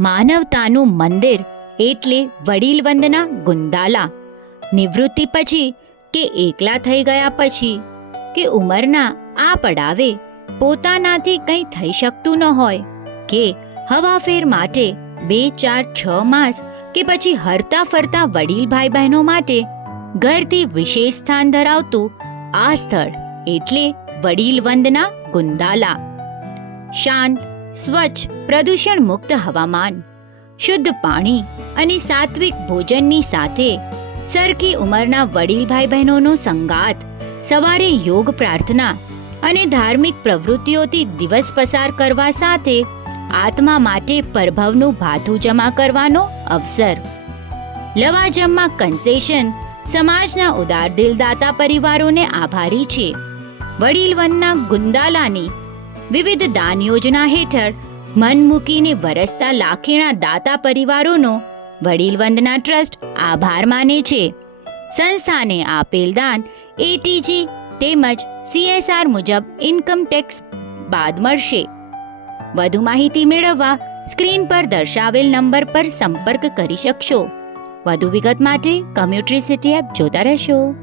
માનવતાનું મંદિર એટલે વડીલ વંદના ગુંદાલા. નિવૃત્તિ પછી કે એકલા થઈ ગયા પછી કે ઉંમરના આ પડાવે પોતાનાથી કંઈ થઈ શકતું ન હોય કે હવાફેર માટે 2, 4, 6 માસ કે પછી હરતા ફરતા વડીલ ભાઈ બહેનો માટે ઘરથી વિશેષ સ્થાન ધરાવતું આ સ્થળ એટલે વડીલ વંદના ગુંદાલા. શાંત, સ્વચ્છ, પ્રદૂષણ મુક્ત હવામાન, શુદ્ધ પાણી અને સાત્વિક ભોજનની સાથે સરખી ઉંમરના વડીલ ભાઈ બહેનોનો સંગાત, સવારે યોગ પ્રાર્થના અને ધાર્મિક પ્રવૃત્તિઓથી દિવસ પસાર કરવા સાથે આત્મા માટે પરભવનું ભાથું જમા કરવાનો અવસર. લવાજમમાં કન્સેશન સમાજના ઉદાર દિલદાતા પરિવારોને આભારી છે. વડીલ વંદના ગુંદાલાની વિવિધ દાન યોજના હેઠળ મન મૂકીને વરસતા લાખેણા દાતા પરિવારોનો વડીલ વંદના ટ્રસ્ટ આભાર માને છે. સંસ્થાને આપેલ દાન એટીજી તેમજ CSR મુજબ ઇન્કમ ટેક્સ બાદ મળશે. વધુ માહિતી મેળવવા સ્ક્રીન પર દર્શાવેલ નંબર પર સંપર્ક કરી શકશો. વધુ વિગત માટે કમ્યુટ્રી સિટી એપ જોતા રહેશો.